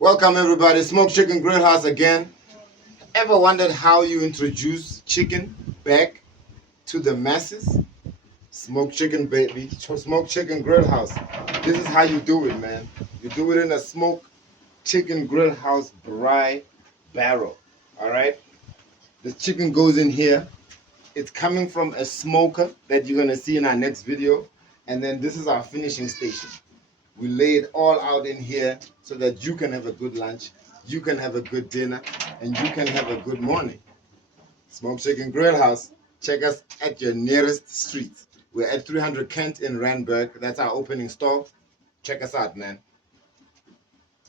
Welcome everybody, Smoked Chicken Grillhouse again. Ever wondered how you introduce chicken back to the masses? Smoked chicken, baby. Smoked Chicken Grillhouse. This is how you do it, man. You do it in a smoked chicken grillhouse braai barrel. Alright? The chicken goes in here. It's coming from a smoker that you're gonna see in our next video. And then this is our finishing station. We lay it all out in here so that you can have a good lunch, you can have a good dinner, and you can have a good morning. Smoked Chicken Grillhouse. Check us at your nearest street. We're at 300 Kent in Randburg. That's our opening store. Check us out, man.